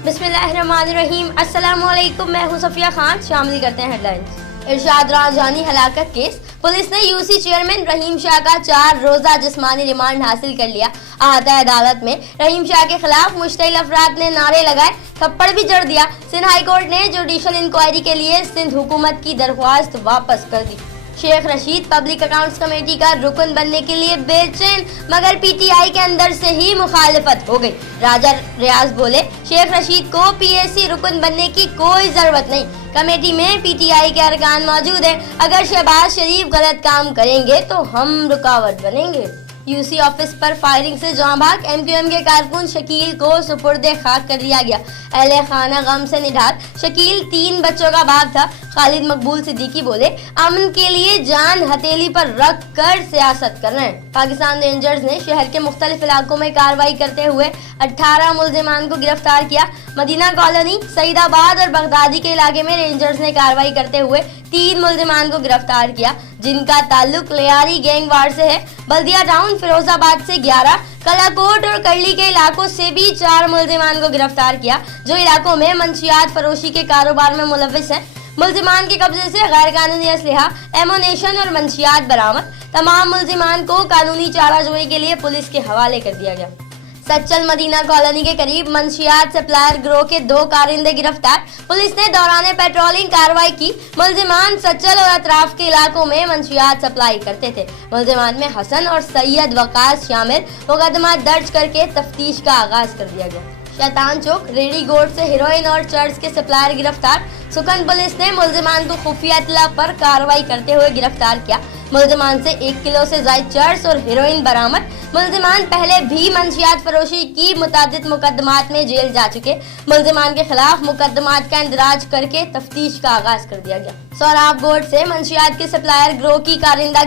बिस्मिल्लाहिर्रहमानिर्रहीम। अस्सलामुअलैकुम, मैं हूं सफिया खान। शामिल करते हैं हेडलाइंस। इरशाद राजधानी हलाकत केस, पुलिस ने यूसी चेयरमैन रहीम शाह का 4 रोजा जिस्मानी रिमांड हासिल कर लिया। अहाता अदालत में रहीम शाह के खिलाफ मुश्तइल अफराद ने नारे लगाए, थप्पड़ भी जड़ दिया। सिंध हाई कोर्ट ने जुडिशल इंक्वायरी के लिए सिंध हुकूमत की दरख्वास्त वापस कर दी। Sheikh Rashid public accounts committee का रुकन बनने के लिए बेचैन, मगर पीटीआई के अंदर से ही मुखालिफत हो गई। राजा रियाज बोले, शेख रशीद को पीएसी रुकन बनने की कोई जरूरत नहीं, कमेटी में पीटीआई के अरकान मौजूद हैं। अगर शहबाज शरीफ गलत काम करेंगे तो हम रुकावट बनेंगे। यूसी ऑफिस पर फायरिंग से जाँ भाग एमक्यूएम के कारकुन शकील को सुपुर्दे खाक कर दिया गया। अहले खाना गम से निढाल। शकील 3 बच्चों का बाप था। खालिद मकबूल सिद्दीकी बोले, अमन के लिए जान हथेली पर रख कर सियासत कर रहे हैं। पाकिस्तान रेंजर्स ने शहर के मुख्तलिफ इलाकों में कार्रवाई करते हुए 18 मुल्जिमान को गिरफ्तार किया। मदीना कॉलोनी, सईदाबाद और बगदादी के इलाके में रेंजर्स ने कार्रवाई करते हुए 3 मुल्जिमान को गिरफ्तार किया, जिनका ताल्लुक लियारी गैंग वार से है। बल्दिया टाउन, फिरोजाबाद से 11, कलाकोट और करली के इलाकों से भी 4 मुल्जिमान को गिरफ्तार किया, जो इलाकों में मंशियात फरोशी के कारोबार में मुलविस हैं। मुल्जिमान के कब्जे से गैर कानूनी असलहा, एमोनेशन और मंशियात बरामद। तमाम मुल्जिमान को कानूनी चाराजोई के लिए पुलिस के हवाले कर दिया गया। सच्चल मदीना कॉलोनी के करीब मंशियात सप्लायर गिरोह के 2 कारिंदे गिरफ्तार। पुलिस ने दौरान पेट्रोलिंग कार्रवाई की। मुल्जिमान सच्चल और अतराफ के इलाकों में मंशियात सप्लाई करते थे। मुल्जिमान में हसन और सैयद वकास शामिल। मुकदमा दर्ज करके तफ्तीश का आगाज कर दिया गया। शैतान चौक, रेडी गोड से हेरोइन और चर्च के सप्लायर गिरफ्तार। सुकन पुलिस ने मुल्जिमान को खुफिया इत्तला पर कार्रवाई करते हुए गिरफ्तार किया। मुल्जिमान से 1 किलो से ज्यादा चर्च और हेरोइन बरामद। मुल्जिमान पहले भी मंशियात फरोशी की मुतादिद मुकदमात में जेल जा चुके। मुल्जिमान के खिलाफ मुकदमात का इंदराज करके तफ्तीश का आगाज कर दिया गया। सोराब गोड से मंशियात के सप्लायर गिरोह की कारिंदा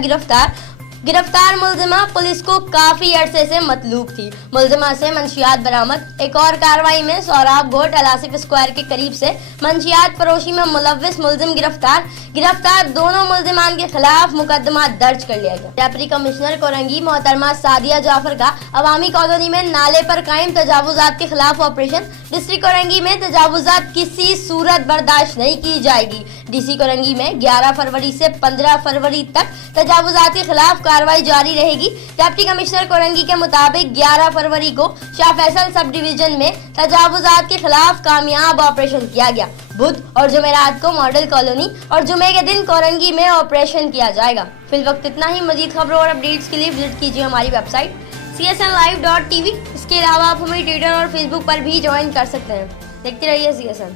गिरफ्तार मुल्जिमा पुलिस को काफी अरसे से मतलूब थी। मुल्जिमा से मंशियात बरामद। एक और कार्रवाई में सोराब गोट अलासिफ स्क्वायर के करीब से मंशियात फरोशी में मुलविस मुल्जिम गिरफ्तार दोनों मुल्जिमान के खिलाफ मुकदमा दर्ज कर लिया गया। डिप्टी कमिश्नर कोरंगी मोहतरमा सादिया जाफर का अवामी कॉलोनी में नाले पर कायम तजावुजात के खिलाफ ऑपरेशन। डिस्ट्रिक्ट कोरंगी में तजावुजात किसी सूरत बर्दाश्त नहीं की जाएगी। डीसी कोरंगी में 11 फरवरी से 15 फरवरी तक तजावुजात के खिलाफ कार्रवाई जारी रहेगी। डिप्टी कमिश्नर कोरंगी के मुताबिक 11 फरवरी को शाह फैसल सब डिवीजन में तजावुजात के खिलाफ कामयाब ऑपरेशन किया गया। बुध और जुमेरात को मॉडल कॉलोनी और जुमे के दिन कोरंगी में ऑपरेशन किया जाएगा। फिल वक्त इतना ही। मजीद खबरों और अपडेट्स के लिए विजिट कीजिए हमारी वेबसाइट csnlive.tv। इसके अलावा आप हमें ट्विटर और फेसबुक पर भी ज्वाइन कर सकते हैं। देखते रहिए CSN।